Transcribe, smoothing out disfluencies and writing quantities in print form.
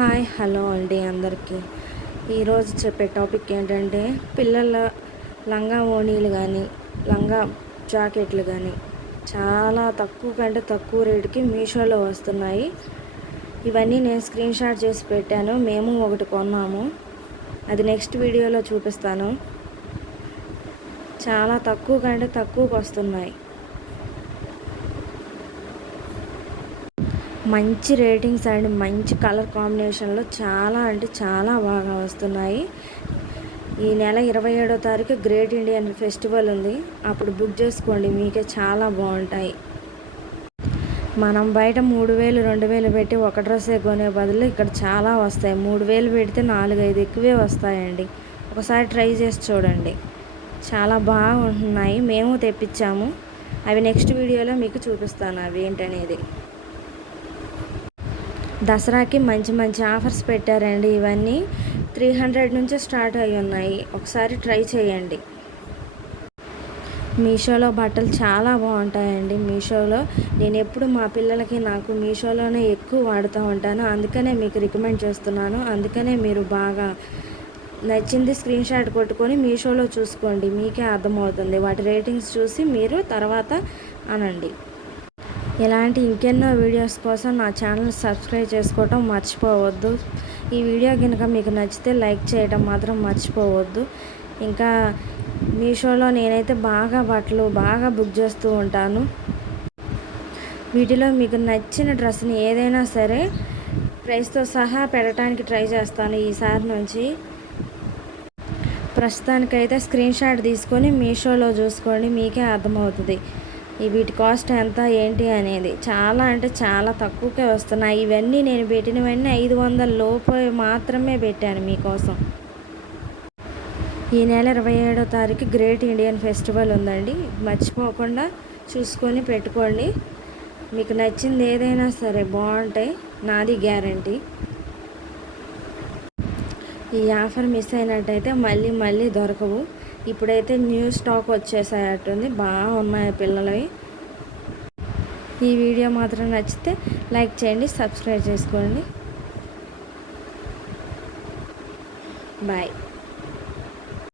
Hi hello అండి అందరికీ. ఈరోజు చెప్పే టాపిక్ ఏంటంటే పిల్లల లంగా ఓణీలు కానీ లంగా జాకెట్లు కానీ చాలా తక్కువ కంటే తక్కువ రేటుకి మీషోలో వస్తున్నాయి. ఇవన్నీ నేను స్క్రీన్ షాట్ చేసి పెట్టాను. మేము ఒకటి కొన్నాము, అది నెక్స్ట్ వీడియోలో చూపిస్తాను. చాలా తక్కువ కంటే తక్కువకి వస్తున్నాయి. మంచి రేటింగ్స్ అండ్ మంచి కలర్ కాంబినేషన్లో చాలా అంటే చాలా బాగా వస్తున్నాయి. ఈ నెల 27వ తారీఖు గ్రేట్ ఇండియన్ ఫెస్టివల్ ఉంది. అప్పుడు బుక్ చేసుకోండి, మీకే చాలా బాగుంటాయి. మనం బయట 3000 2000 పెట్టి ఒక డ్రెస్సే కొనే బదులు ఇక్కడ చాలా వస్తాయి. 3000 పెడితే 4-5 ఎక్కువే వస్తాయండి. ఒకసారి ట్రై చేసి చూడండి, చాలా బాగుంటున్నాయి. మేము తెప్పించాము, అవి నెక్స్ట్ వీడియోలో మీకు చూపిస్తాను అవి ఏంటనేది. దసరాకి మంచి మంచి ఆఫర్స్ పెట్టారండి. ఇవన్నీ 300 నుంచి స్టార్ట్ అయ్యి ఉన్నాయి. ఒకసారి ట్రై చేయండి. మీషోలో బట్టలు చాలా బాగుంటాయండి. మీషోలో నేను ఎప్పుడు మా పిల్లలకి నాకు మీషోలోనే ఎక్కువ వాడుతూ ఉంటాను. అందుకనే మీకు రికమెండ్ చేస్తున్నాను. అందుకనే మీరు బాగా నచ్చింది స్క్రీన్ షాట్ కొట్టుకొని మీషోలో చూసుకోండి, మీకే అర్థమవుతుంది. వాటి రేటింగ్స్ చూసి మీరు తర్వాత అనండి. ఇలాంటి ఇంకెన్నో వీడియోస్ కోసం నా ఛానల్ సబ్స్క్రైబ్ చేసుకోవటం మర్చిపోవద్దు. ఈ వీడియో కనుక మీకు నచ్చితే లైక్ చేయడం మాత్రం మర్చిపోవద్దు. ఇంకా మీషోలో నేనైతే బట్టలు బాగా బుక్ చేస్తూ ఉంటాను. వీటిలో మీకు నచ్చిన డ్రెస్ని ఏదైనా సరే ప్రైస్తో సహా పెట్టడానికి ట్రై చేస్తాను ఈసారి నుంచి. ప్రస్తుతానికైతే స్క్రీన్ షాట్ తీసుకొని మీషోలో చూసుకోండి, మీకే అర్థమవుతుంది వీటి కాస్ట్ ఎంత ఏంటి అనేది. చాలా అంటే చాలా తక్కువకే వస్తున్నాయి. ఇవన్నీ నేను పెట్టినవన్నీ 500 లోపు మాత్రమే పెట్టాను మీకోసం. ఈ నెల 27వ తారీఖు గ్రేట్ ఇండియన్ ఫెస్టివల్ ఉందండి. మర్చిపోకుండా చూసుకొని పెట్టుకోండి. మీకు నచ్చింది ఏదైనా సరే బాగుంటాయి, నాది గ్యారంటీ. ఈ ఆఫర్ మిస్ అయినట్టయితే మళ్ళీ దొరకవు. ఇప్పుడైతే న్యూ స్టాక్ వచ్చేసాయట్టుంది, బాగున్నాయి పిల్లలవి. ఈ వీడియో మాత్రం నచ్చితే లైక్ చేయండి, సబ్స్క్రైబ్ చేసుకోండి. బాయ్.